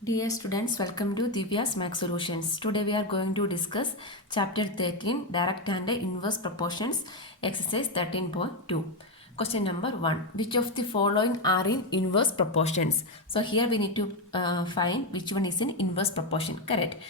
Dear students, welcome to Divya's Max Solutions. Today we are going to discuss Chapter 13, Direct and Inverse Proportions, Exercise 13.2. Question number 1. Which of the following are in inverse proportions? So here we need to find which one is in inverse proportion. Correct.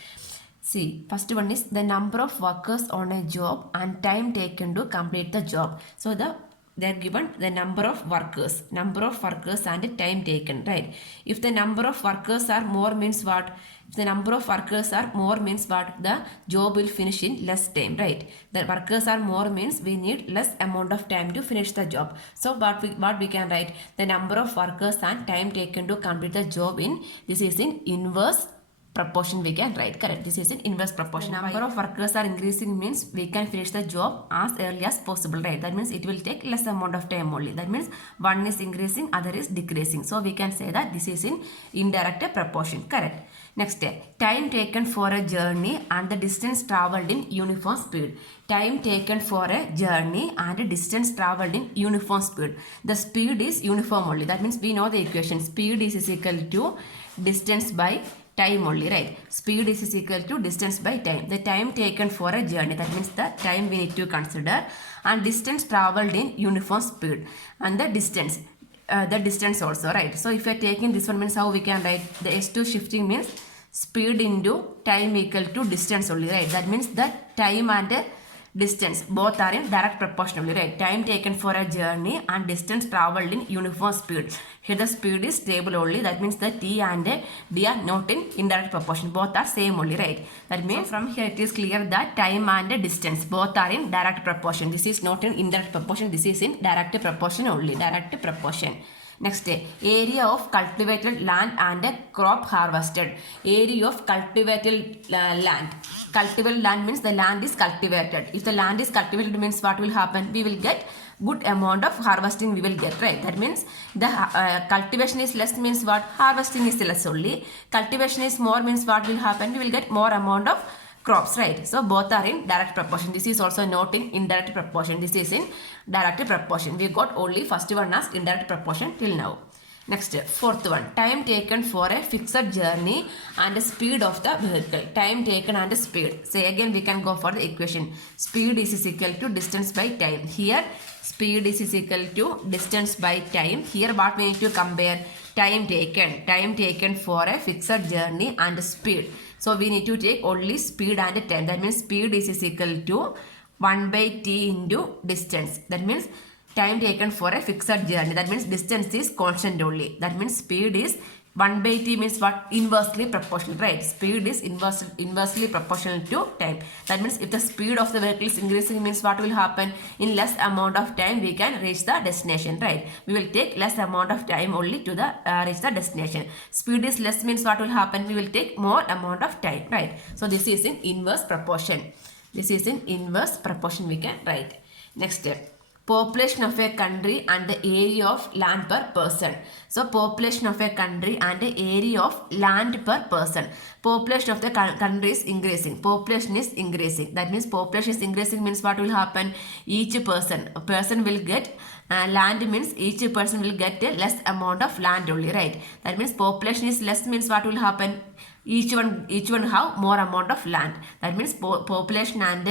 See, first one is the number of workers on a job and time taken to complete the job. So they are given the number of workers and time taken, right? If the number of workers are more means what? If the number of workers are more means what? The job will finish in less time, right? The workers are more means we need less amount of time to finish the job. So what we can write? The number of workers and time taken to complete the job in, this is in inverse proportion we can write. Correct. This is an inverse proportion. The number of workers are increasing means we can finish the job as early as possible, right? That means it will take less amount of time only. That means one is increasing, other is decreasing. So we can say that this is in indirect proportion. Correct. Next, time taken for a journey and the distance traveled in uniform speed. Time taken for a journey and a distance traveled in uniform speed. The speed is uniform only. That means we know the equation. Speed is equal to distance by time only, right? Speed is equal to distance by time. The time taken for a journey, that means the time we need to consider, and distance traveled in uniform speed, and the distance also, right? So if you are taking this one, means how we can write? The S2 shifting means speed into time equal to distance only, right? That means that time and distance both are in direct proportion only, right? Time taken for a journey and distance traveled in uniform speed. Here the speed is stable only. That means the T and D are not in indirect proportion. Both are same only, right? That means from here it is clear that time and distance both are in direct proportion. This is not in indirect proportion. This is in direct proportion only. Direct proportion. Next, area of cultivated land and crop harvested. Area of cultivated land. Cultivated land means the land is cultivated. If the land is cultivated means what will happen? We will get good amount of harvesting we will get, right? That means the cultivation is less means what? Harvesting is less only. Cultivation is more means what will happen? We will get more amount of crops, right? So both are in direct proportion. This is also not in indirect proportion. This is in direct proportion. We got only first one as indirect proportion till now. Next, fourth one, time taken for a fixed journey and the speed of the vehicle. Time taken and speed. Say again we can go for the equation. Speed is equal to distance by time. Here speed is equal to distance by time. Here what we need to compare? Time taken. Time taken for a fixed journey and speed. So we need to take only speed and time. That means speed is equal to 1 by t into distance. That means time taken for a fixed journey. That means distance is constant only. That means speed is 1 by t means what? Inversely proportional, right? Speed is inversely proportional to time. That means if the speed of the vehicle is increasing means what will happen? In less amount of time we can reach the destination, right? We will take less amount of time only to the reach the destination. Speed is less means what will happen? We will take more amount of time, right? So this is in inverse proportion. This is in inverse proportion we can write. Next step. Population of a country and the area of land per person. So population of a country and the area of land per person. Population of the country is increasing. Population is increasing. That means population is increasing means what will happen? Each person, a person will get land means each person will get a less amount of land only, right? That means population is less means what will happen? Each one have more amount of land. That means population and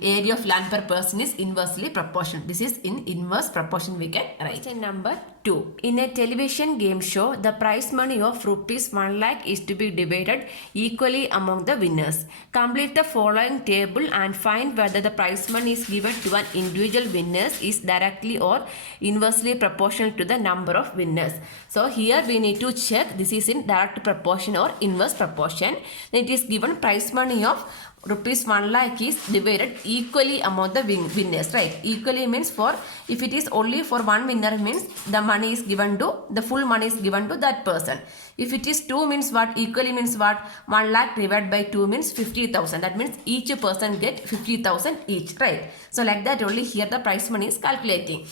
area of land per person is inversely proportional. This is in inverse proportion we can write. Question number 2. In a television game show, the prize money of rupees 1 lakh is to be divided equally among the winners. Complete the following table and find whether the prize money is given to an individual winner is directly or inversely proportional to the number of winners. So here we need to check this is in direct proportion or inverse proportion. Then it is given prize money of rupees 1 lakh is divided equally among the winners, right? Equally means for, if it is only for one winner means the money is given to, the full money is given to that person. If it is 2 means what? Equally means what? 1 lakh divided by 2 means 50,000. That means each person get 50,000 each, right? So like that only here the prize money is calculating.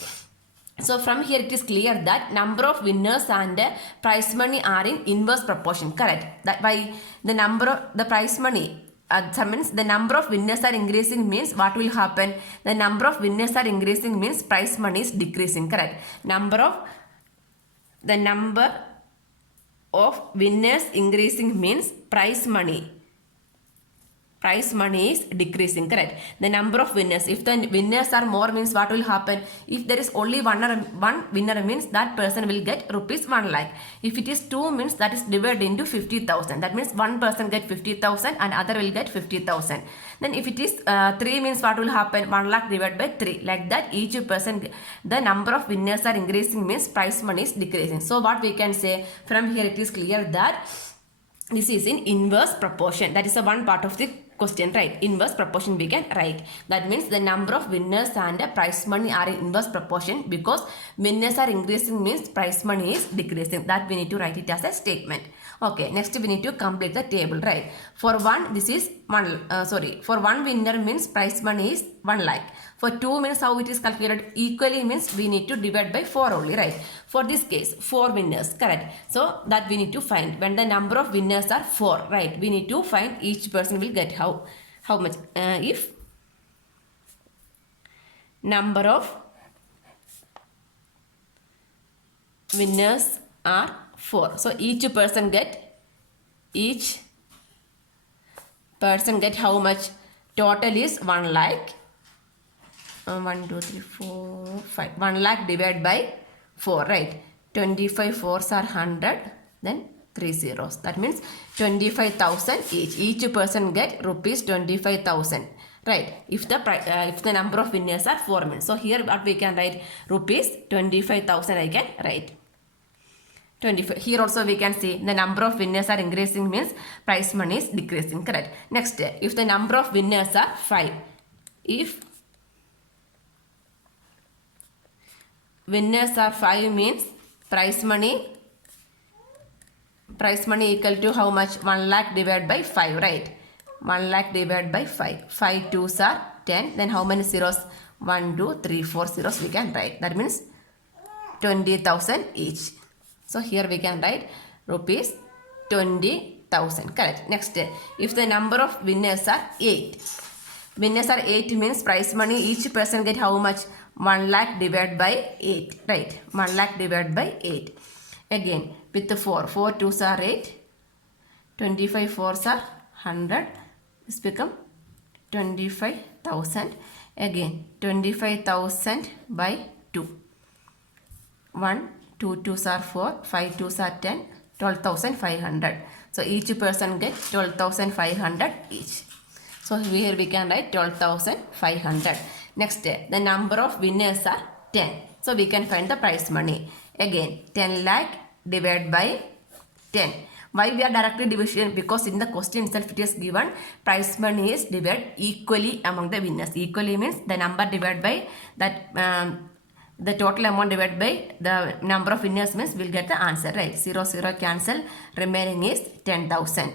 So from here it is clear that number of winners and prize money are in inverse proportion, correct? That by the number of the prize money, means the number of winners are increasing means what will happen? The number of winners are increasing means prize money is decreasing, correct? The number of winners increasing means prize money is decreasing, correct? The number of winners, if the winners are more means what will happen? If there is only one winner means that person will get rupees 1 lakh. If it is 2 means that is divided into 50,000. That means one person get 50,000 and other will get 50,000. Then if it is 3 means what will happen? 1 lakh divided by 3. Like that each person, the number of winners are increasing means prize money is decreasing. So what we can say from here, it is clear that this is in inverse proportion. That is the one part of the question, right? Inverse proportion we can write. That means the number of winners and prize money are in inverse proportion, because winners are increasing means prize money is decreasing. That we need to write it as a statement. Okay, next we need to complete the table, right? For one, this is for one winner means prize money is 1 lakh. For 2 means how it is calculated? Equally means we need to divide by 4 only, right? For this case, 4 winners, correct? So that we need to find. When the number of winners are 4, right? We need to find each person will get how much. If number of winners are 4. So each person get how much? Total is 1 lakh. 1, 2, 3, 4, 5. 1 lakh divided by 4, right? 25 fours are 100. Then 3 zeros. That means 25,000 each. Each person get rupees 25,000. Right? If the number of winners are 4 means. So here what we can write? Rupees 25,000 I can write. 25. Here also we can see the number of winners are increasing means prize money is decreasing. Correct? Next, if the number of winners are 5. If winners are 5 means prize money equal to how much? 1 lakh divided by 5, right? 1 lakh divided by 5. 5 twos are 10. Then how many zeros? 1, 2, 3, 4 zeros we can write. That means 20,000 each. So here we can write rupees 20,000. Correct. Next, if the number of winners are 8. Winners are 8 means prize money each person get how much? 1 lakh divided by 8. Right. 1 lakh divided by 8. Again with the 4. 4 twos are 8. 25 fours are 100. This become 25,000. Again 25,000 by 2. 1, 2 twos are 4. 5 twos are 10. 12,500. So each person get 12,500 each. So here we can write 12,500. Next, the number of winners are 10. So we can find the prize money. Again 10 lakh divided by 10. Why we are directly division? Because in the question itself it is given prize money is divided equally among the winners. Equally means the number divided by that the total amount divided by the number of winners means we'll get the answer, right? 0, 0 cancel. Remaining is 10,000.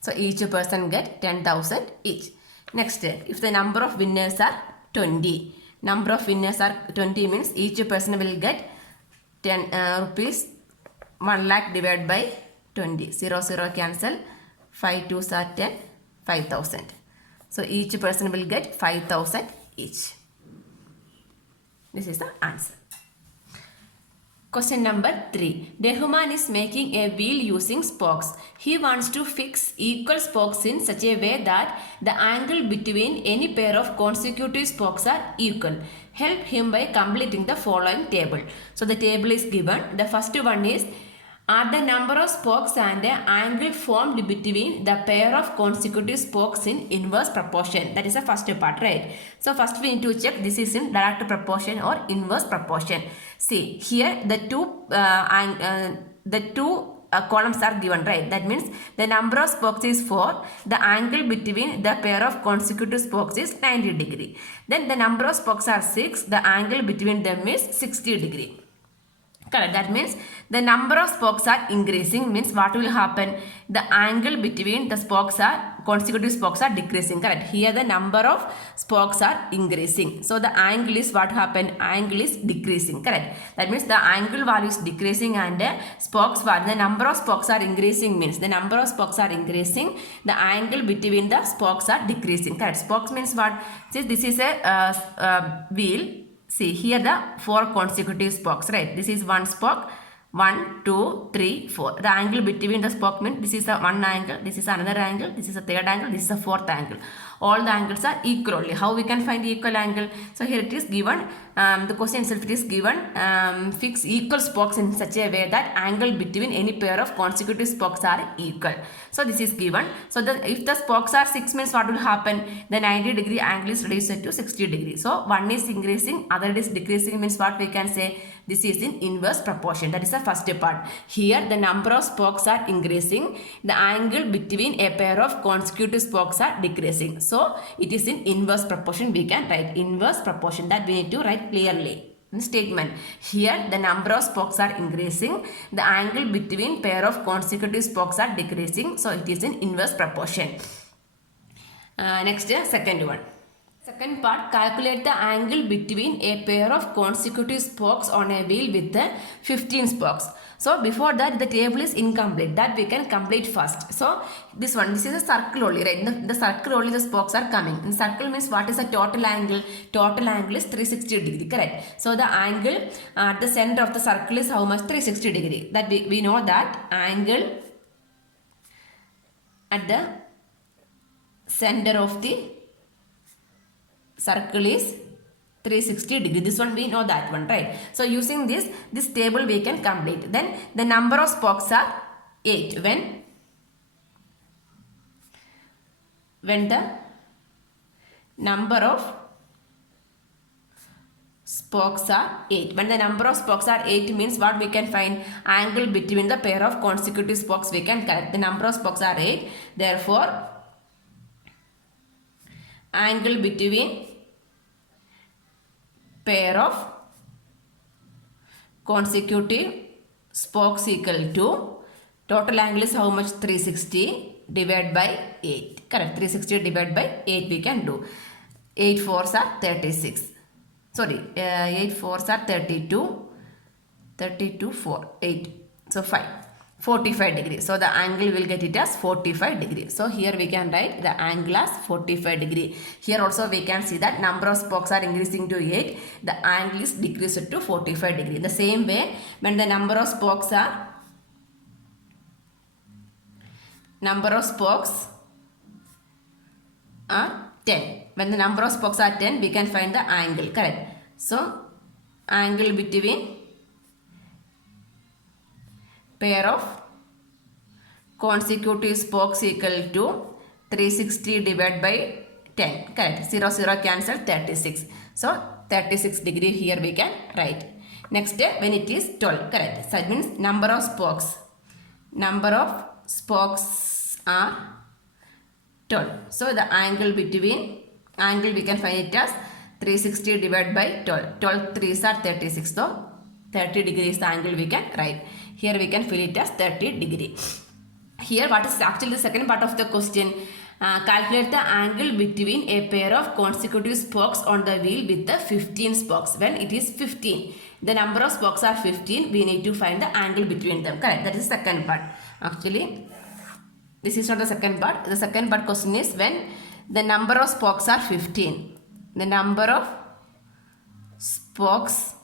So each person get 10,000 each. Next, if the number of winners are 20. Number of winners are 20 means each person will get 10 rupees 1 lakh divided by 20. 0, 0 cancel. 5 twos are 10. 5,000. So each person will get 5,000 each. This is the answer. Question number 3. Dehuman is making a wheel using spokes. He wants to fix equal spokes in such a way that the angle between any pair of consecutive spokes are equal. Help him by completing the following table. So the table is given. The first one is, are the number of spokes and the angle formed between the pair of consecutive spokes in inverse proportion. That is the first part, right? So first we need to check this is in direct proportion or inverse proportion. See here the two columns are given, right? That means the number of spokes is 4. The angle between the pair of consecutive spokes is 90 degree. Then the number of spokes are 6. The angle between them is 60 degree. Correct. That means the number of spokes are increasing means what will happen? The angle between the spokes are consecutive spokes are decreasing. Correct. Here the number of spokes are increasing. So the angle is what happened? Angle is decreasing. Correct. That means the angle value is decreasing and spokes value, the number of spokes are increasing means the number of spokes are increasing. The angle between the spokes are decreasing. Correct. Spokes means what? See, this is a wheel. See here the 4 consecutive spokes, right? This is one spoke, 1, 2, 3, 4. The angle between the spoke means this is a one angle, this is another angle, this is a third angle, this is a fourth angle. All the angles are equal only. How we can find the equal angle? So here it is given, the question itself it is given, fix equal spokes in such a way that angle between any pair of consecutive spokes are equal. So this is given. So if the spokes are 6 means what will happen? The 90 degree angle is reduced to 60 degrees. So one is increasing, other is decreasing means what we can say? This is in inverse proportion. That is the first part. Here the number of spokes are increasing. The angle between a pair of consecutive spokes are decreasing. So it is in inverse proportion. We can write inverse proportion. That we need to write clearly. Statement. Here the number of spokes are increasing. The angle between pair of consecutive spokes are decreasing. So it is in inverse proportion. Next, second one. Second part, calculate the angle between a pair of consecutive spokes on a wheel with 15 spokes. So before that the table is incomplete. That we can complete first. So this is a circle only, right? The circle only the spokes are coming. In circle means what is the total angle? Total angle is 360 degree, correct? So the angle at the center of the circle is how much? 360 degree. That we know that angle at the center of the circle is 360 degree. This one we know that one, right? So using this table we can complete. Then the number of spokes are 8 when the number of spokes are 8. When the number of spokes are 8 means what we can find? Angle between the pair of consecutive spokes we can calculate. The number of spokes are 8. Therefore angle between pair of consecutive spokes equal to total angle is how much? 360 divided by 8. Correct. 360 divided by 8 we can do. 8 fours are 36. Sorry, 8 fours are 32. 32 4 8. So 5. 45 degrees. So the angle will get it as 45 degrees. So here we can write the angle as 45 degree. Here also we can see that number of spokes are increasing to 8. The angle is decreased to 45 degree. The same way when the number of spokes are 10. When the number of spokes are 10 we can find the angle, correct? So angle between pair of consecutive spokes equal to 360 divided by 10. Correct. 0 cancel 36. So 36 degree here we can write. Next when it is 12. Correct. So that means number of spokes. Number of spokes are 12. So the angle between we can find it as 360 divided by 12. 12 3s are 36. So 30 degrees the angle we can write. Here we can fill it as 30 degree. Here what is actually the second part of the question? Calculate the angle between a pair of consecutive spokes on the wheel with the 15 spokes. When it is 15, the number of spokes are 15, we need to find the angle between them. Correct. That is the second part. Actually, this is not the second part. The second part question is when the number of spokes are 15. The number of spokes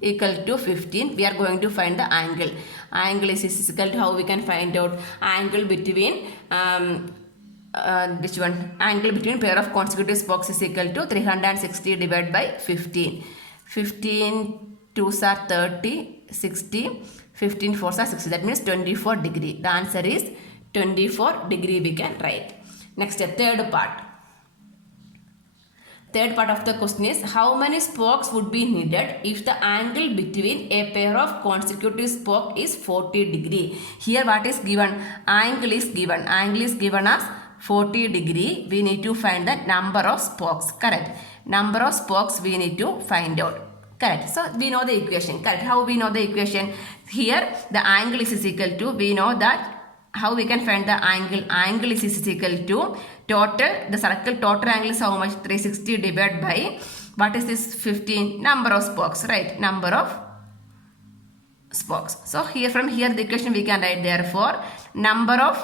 equal to 15, we are going to find the angle. Angle is equal to how we can find out angle between which one? Angle between pair of consecutive spokes is equal to 360 divided by 15. 15 2s are 30, 60, 15 4s are 60. That means 24 degree. The answer is 24 degree we can write. Next, third part. Third part of the question is how many spokes would be needed if the angle between a pair of consecutive spoke is 40 degree. Here what is given? Angle is given. Angle is given as 40 degree. We need to find the number of spokes. Correct. Number of spokes we need to find out. Correct. So we know the equation. Correct. How we know the equation? Here the angle is equal to, we know that how we can find the angle? Angle is equal to total, the circle total angle is how much? 360 divided by, what is this? 15, number of spokes, right? Number of spokes. So here from here the equation we can write, therefore number of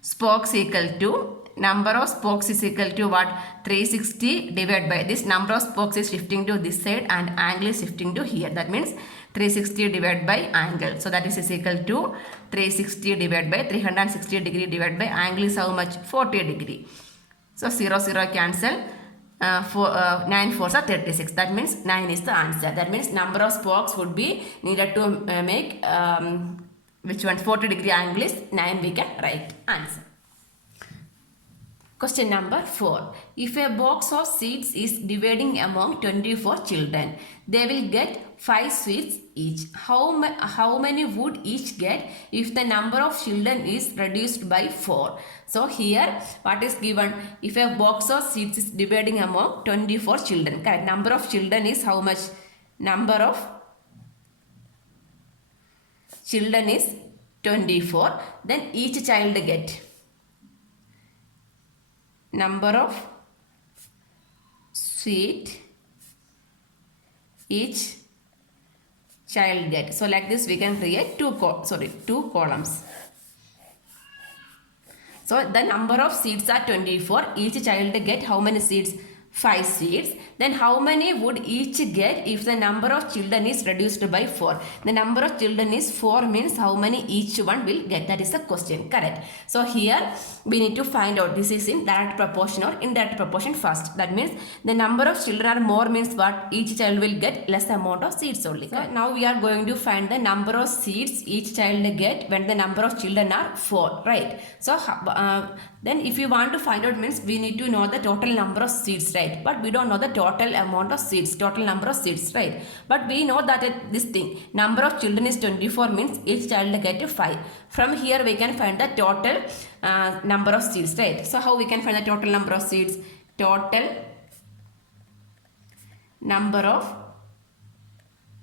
spokes equal to number of spokes is equal to what? 360 divided by this number of spokes is shifting to this side and angle is shifting to here. That means 360 divided by angle. So that is equal to 360 divided by 360 degree divided by angle is how much? 40 degree. So 0 0 cancel. 9 4s are 36. That means 9 is the answer. That means number of spokes would be needed to make which one? 40 degree angle is 9. We can write answer. Question number 4. If a box of seeds is dividing among 24 children, they will get 5 sweets each. How many would each get if the number of children is reduced by 4? So here what is given? If a box of seeds is dividing among 24 children, correct? Number of children is how much? Number of children is 24. Then each child get number of sweet each child get. So like this we can create two columns. So the number of seeds are 24. Each child get how many seeds? 5 seeds. Then how many would each get if the number of children is reduced by 4? The number of children is 4 means how many each one will get? That is the question. Correct. So here we need to find out this is in direct proportion or indirect proportion first. That means the number of children are more means what? Each child will get less amount of seeds only. So now we are going to find the number of seeds each child get when the number of children are 4. Right. So then if you want to find out means we need to know the total number of seeds, right? But we don't know the total amount of seeds, total number of seeds, right? But we know that this thing, number of children is 24 means each child get 5. From here we can find the total number of seeds, right? So how we can find the total number of seeds? Total number of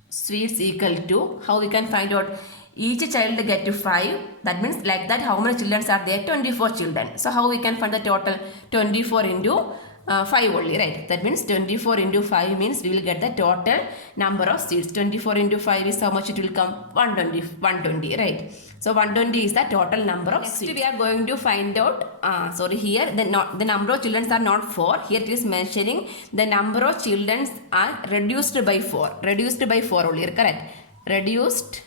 seeds equal to, how we can find out? Each child get to 5. That means like that how many children are there? 24 children. So how we can find the total? 24 into 5 only, right? That means 24 into 5 means we will get the total number of seeds. 24 into 5 is how much it will come? 120, right? So 120 is the total number of seeds. Next we are going to find out, here the number of children are not 4. Here it is mentioning the number of children are reduced by 4. Reduced by 4 only, correct? Reduced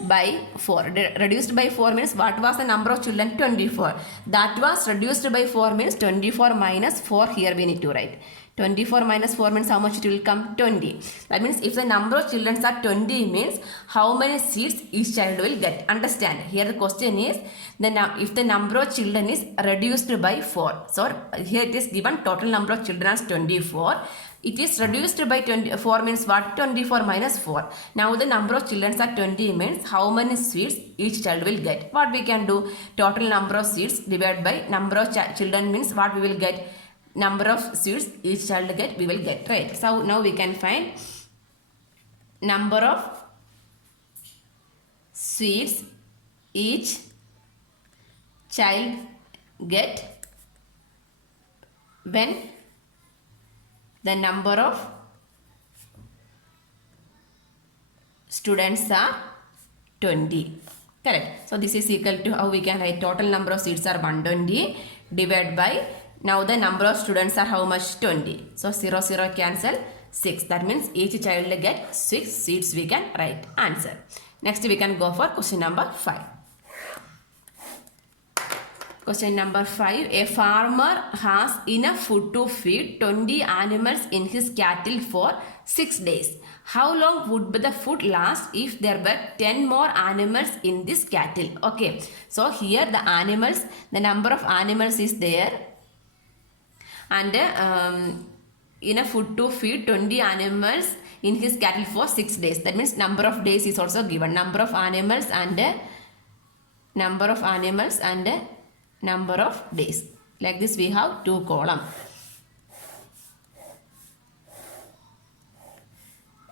by 4. Reduced by 4 means what was the number of children? 24. That was reduced by 4 means 24 minus 4 here we need to write. 24 minus 4 means how much it will come? 20. That means if the number of children are 20 means how many seeds each child will get. Understand? Here the question is if the number of children is reduced by 4. So here it is given total number of children as 24. It is reduced by 24 means what? 24 minus 4. Now the number of children are 20 means how many seeds each child will get. What we can do? Total number of seeds divided by number of children means what we will get? Number of seeds each child get, we will get, right? So now we can find number of seeds each child get when the number of students are 20. Correct. So this is equal to how we can write total number of seats are 120 divided by now the number of students are how much? 20. So 0 0 cancel 6. That means each child get 6 seats we can write answer. Next we can go for question number 5. Question number 5. A farmer has enough food to feed 20 animals in his cattle for 6 days. How long would the food last if there were 10 more animals in this cattle? Okay. So here the animals, the number of animals is there. And enough food to feed 20 animals in his cattle for 6 days. That means number of days is also given. Number of animals and number of days. Like this we have 2 columns.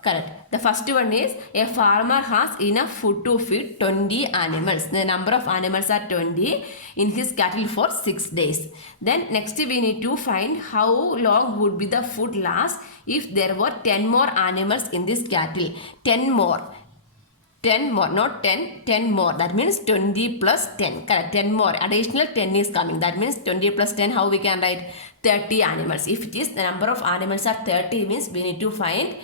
Correct. The first one is a farmer has enough food to feed 20 animals. The number of animals are 20 in his cattle for 6 days. Then next we need to find how long would be the food last if there were 10 more animals in this cattle. 10 more. 10 more, not 10, 10 more. That means 20 plus 10. Correct. 10 more. Additional 10 is coming. That means 20 plus 10, how we can write? 30 animals. If it is the number of animals are 30 means we need to find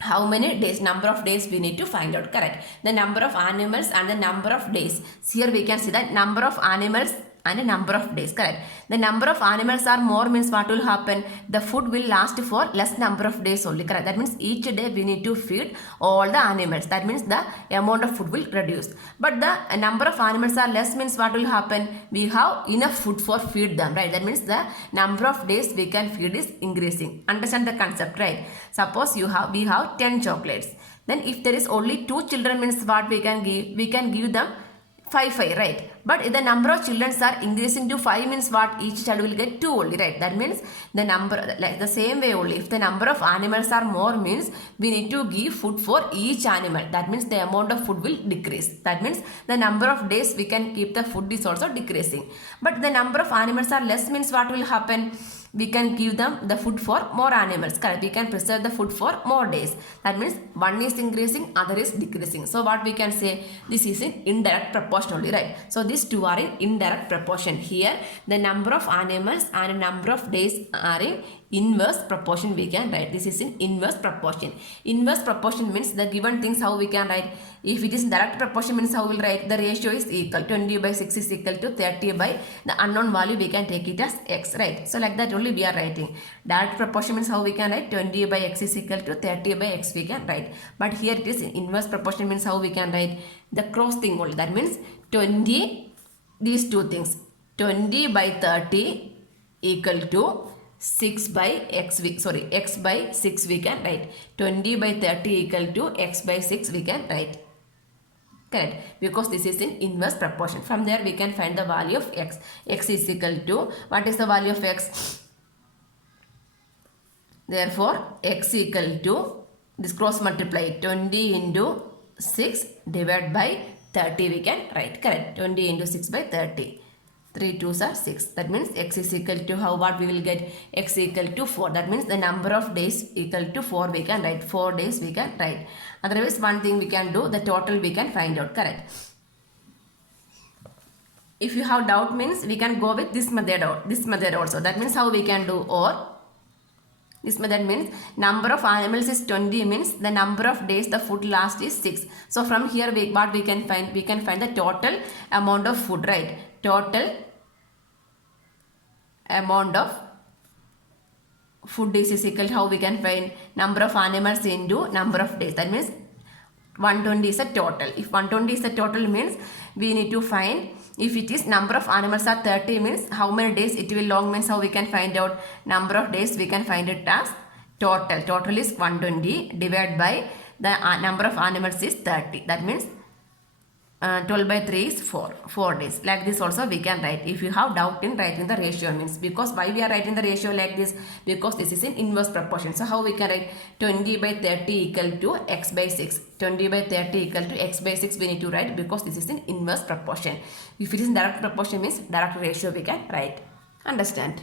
how many days, number of days we need to find out. Correct. The number of animals and the number of days. Here we can see that number of animals and a number of days. Correct. The number of animals are more means what will happen? The food will last for less number of days only. Correct. That means each day we need to feed all the animals. That means the amount of food will reduce. But the number of animals are less means what will happen? We have enough food for feed them. Right. That means the number of days we can feed is increasing. Understand the concept, right? Suppose we have 10 chocolates. Then if there is only 2 children means what we can give? We can give them 5, right? But if the number of children are increasing to 5 means what? Each child will get 2 only, right? That means the number, like the same way only, if the number of animals are more means we need to give food for each animal. That means the amount of food will decrease. That means the number of days we can keep the food is also decreasing. But the number of animals are less means what will happen? We can give them the food for more animals. Correct. We can preserve the food for more days. That means one is increasing, other is decreasing. So what we can say? This is in indirect proportion only, right? So these two are in indirect proportion. Here the number of animals and number of days are in inverse proportion we can write. This is in inverse proportion. Inverse proportion means the given things how we can write. If it is direct proportion means how we will write? The ratio is equal. 20 by 6 is equal to 30 by the unknown value we can take it as x, right? So like that only we are writing. Direct proportion means how we can write? 20 by x is equal to 30 by x we can write. But here it is inverse proportion means how we can write? The cross thing only. That means 20, these two things. 20 by 30 equal to 6 by x, x by 6 we can write. 20 by 30 equal to x by 6 we can write. Correct. Because this is in inverse proportion. From there we can find the value of x. X is equal to, what is the value of x? Therefore x equal to, this cross multiply, 20 into 6 divided by 30 we can write. Correct. 20 into 6 by 30. 3 2s are 6. That means x is equal to, how, what we will get? X equal to 4. That means the number of days equal to 4 we can write. 4 days we can write. Otherwise one thing we can do, the total we can find out. Correct. If you have doubt means we can go with this method also. That means how we can do, or this method means number of animals is 20 means the number of days the food lasts is 6. So from here what we can find? We can find the total amount of food, right? Total amount of food days is equal to, how we can find? Number of animals into number of days. That means 120 is a total. If 120 is a total means we need to find, if it is number of animals are 30 means how many days it will long means how we can find out? Number of days we can find it as total. Total is 120 divided by the number of animals is 30. That means 12 by 3 is 4 days. Like this also we can write. If you have doubt in writing the ratio means, because why we are writing the ratio like this? Because this is in inverse proportion. So how we can write? 20 by 30 equal to x by 6. 20 by 30 equal to x by 6 we need to write, because this is in inverse proportion. If it is in direct proportion means direct ratio we can write. Understand?